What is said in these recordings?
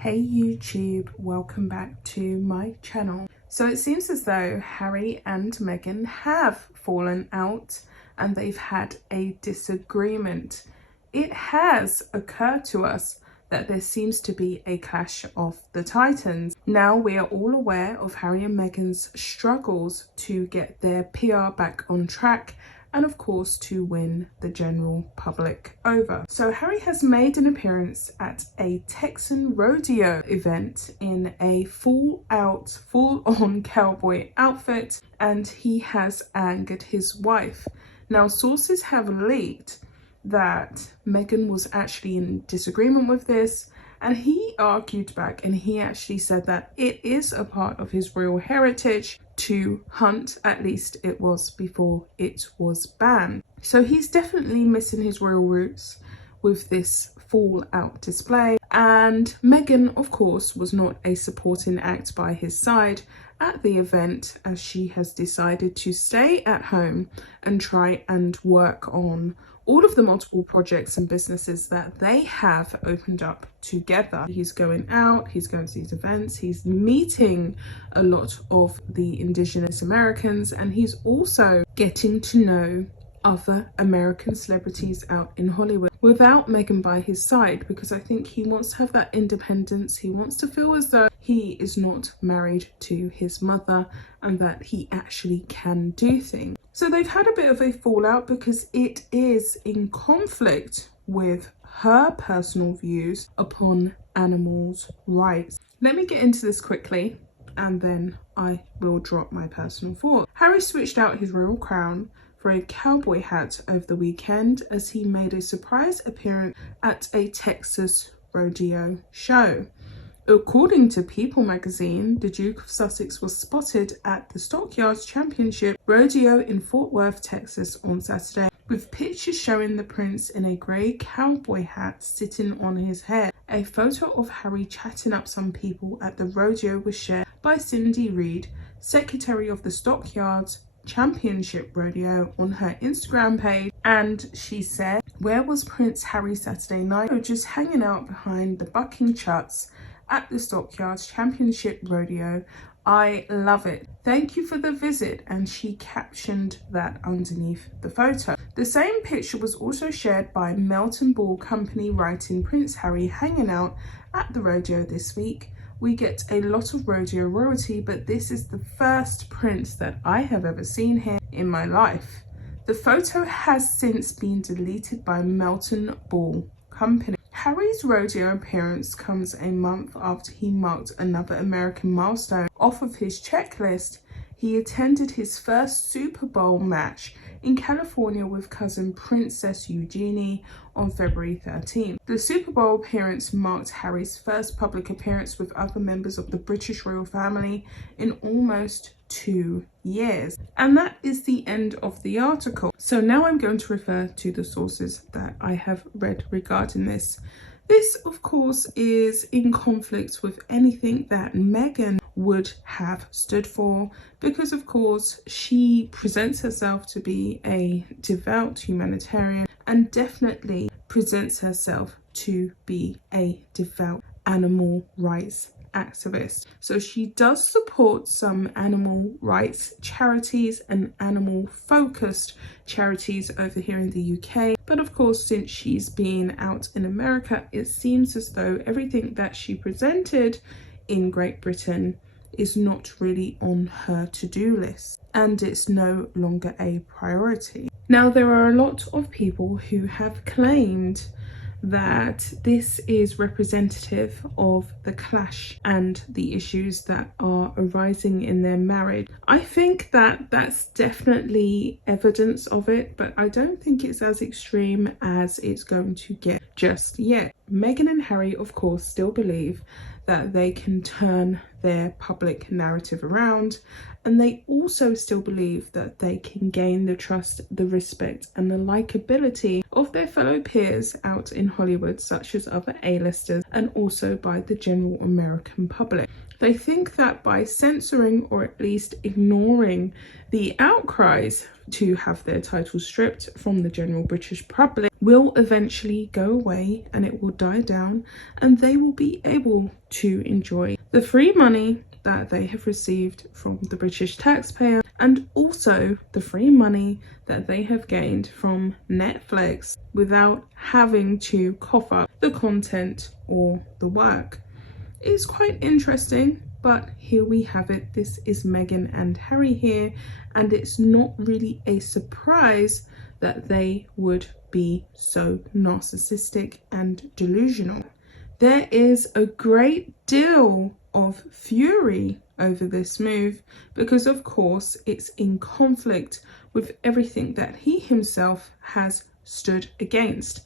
Hey YouTube, welcome back to my channel. So it seems as though Harry and Meghan have fallen out and they've had a disagreement. It has occurred to us that there seems to be a clash of the titans. Now we are all aware of Harry and Meghan's struggles to get their PR back on track and of course to win the general public over. So Harry has made an appearance at a Texan rodeo event in a full-on cowboy outfit, and he has angered his wife. Now sources have leaked that Meghan was actually in disagreement with this, and he argued back and he actually said that it is a part of his royal heritage to hunt, at least it was before it was banned. So he's definitely missing his royal roots with this full-out display. And Meghan, of course, was not a supporting act by his side at the event, as she has decided to stay at home and try and work on all of the multiple projects and businesses that they have opened up together. He's going out, he's going to these events, he's meeting a lot of the indigenous Americans, and he's also getting to know other American celebrities out in Hollywood without Meghan by his side, because I think he wants to have that independence. He wants to feel as though he is not married to his mother and that he actually can do things. So they've had a bit of a fallout because it is in conflict with her personal views upon animals' rights. Let me get into this quickly and then I will drop my personal thoughts. Harry switched out his royal crown for a cowboy hat over the weekend as he made a surprise appearance at a Texas rodeo show. According to People magazine, the Duke of Sussex was spotted at the Stockyards Championship Rodeo in Fort Worth, Texas on Saturday, with pictures showing the prince in a grey cowboy hat sitting on his head. A photo of Harry chatting up some people at the rodeo was shared by Cindy Reed, secretary of the Stockyards Championship Rodeo, on her Instagram page, and she said, "Where was Prince Harry Saturday night? Oh, just hanging out behind the bucking chuts at the Stockyards Championship Rodeo. I love it. Thank you for the visit," and she captioned that underneath the photo. The same picture was also shared by Melton Ball Company, writing, "Prince Harry hanging out at the rodeo this week. We get a lot of rodeo royalty, but this is the first prince that I have ever seen here in my life." The photo has since been deleted by Melton Ball Company. Harry's rodeo appearance comes a month after he marked another American milestone off of his checklist. He attended his first Super Bowl match in California with cousin Princess Eugenie on February 13th. The Super Bowl appearance marked Harry's first public appearance with other members of the British royal family in almost 2 years. And that is the end of the article. So now I'm going to refer to the sources that I have read regarding this. This, of course, is in conflict with anything that Meghan would have stood for, because of course she presents herself to be a devout humanitarian and definitely presents herself to be a devout animal rights activist. So she does support some animal rights charities and animal focused charities over here in the UK, but of course since she's been out in America, it seems as though everything that she presented in Great Britain is not really on her to-do list, and it's no longer a priority. Now there are a lot of people who have claimed that this is representative of the clash and the issues that are arising in their marriage. I think that that's definitely evidence of it, but I don't think it's as extreme as it's going to get just yet. Meghan and Harry, of course, still believe that they can turn their public narrative around, and they also still believe that they can gain the trust, the respect and the likability of their fellow peers out in Hollywood, such as other A-listers, and also by the general American public. They think that by censoring or at least ignoring The outcries to have their titles stripped from the general British public will eventually go away, and it will die down, and they will be able to enjoy the free money that they have received from the British taxpayer, and also the free money that they have gained from Netflix without having to cough up the content or the work. It's quite interesting, but here we have it. This is Meghan and Harry here, and it's not really a surprise that they would be so narcissistic and delusional. There is a great deal of fury over this move because, of course, it's in conflict with everything that he himself has stood against.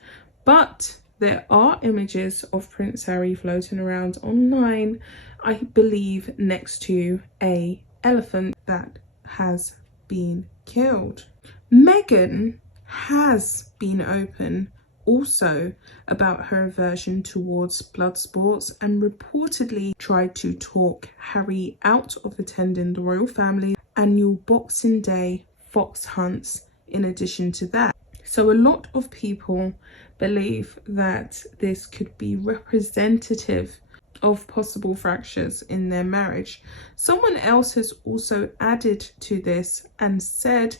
But there are images of Prince Harry floating around online, I believe next to an elephant that has been killed. Meghan has been open also about her aversion towards blood sports and reportedly tried to talk Harry out of attending the royal family's annual Boxing Day fox hunts in addition to that. So a lot of people believe that this could be representative of possible fractures in their marriage. Someone else has also added to this and said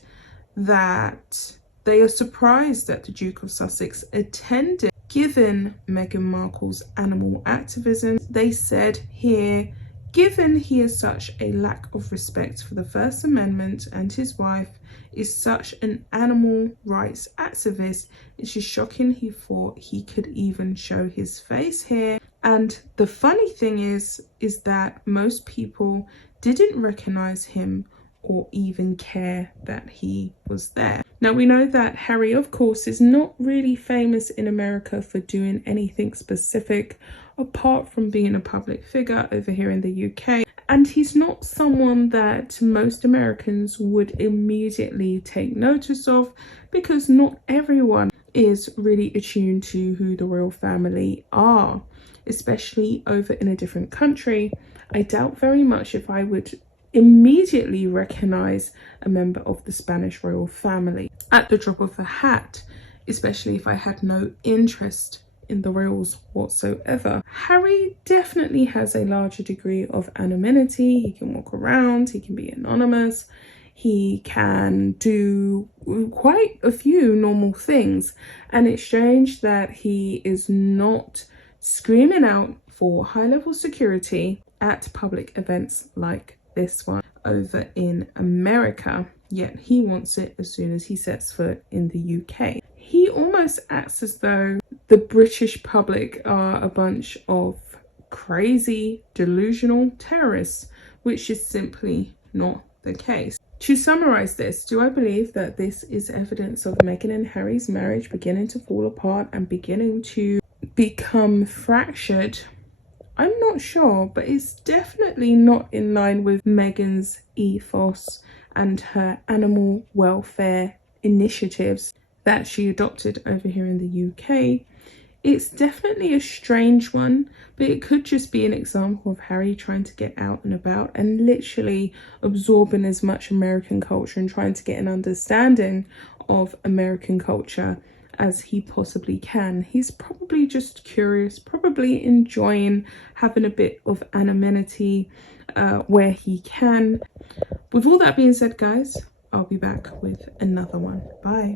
that they are surprised that the Duke of Sussex attended, given Meghan Markle's animal activism. They said here, given he has such a lack of respect for the First Amendment and his wife is such an animal rights activist, it's just shocking he thought he could even show his face here. And the funny thing is that most people didn't recognize him or even care that he was there. Now, we know that Harry, of course, is not really famous in America for doing anything specific apart from being a public figure over here in the UK. And he's not someone that most Americans would immediately take notice of because not everyone is really attuned to who the royal family are, especially over in a different country. I doubt very much if I would immediately recognize a member of the Spanish royal family at the drop of a hat, especially if I had no interest in the royals whatsoever. Harry definitely has a larger degree of anonymity. He can walk around, he can be anonymous, he can do quite a few normal things, and it's strange that he is not screaming out for high-level security at public events like this one over in America, yet he wants it as soon as he sets foot in the UK. He almost acts as though the British public are a bunch of crazy, delusional terrorists, which is simply not the case. To summarize this, do I believe that this is evidence of Meghan and Harry's marriage beginning to fall apart and beginning to become fractured? I'm not sure, but it's definitely not in line with Meghan's ethos and her animal welfare initiatives that she adopted over here in the UK. It's definitely a strange one, but it could just be an example of Harry trying to get out and about and literally absorbing as much American culture and trying to get an understanding of American culture as he possibly can. He's probably just curious, probably enjoying having a bit of anonymity where he can. With all that being said, guys, I'll be back with another one. Bye.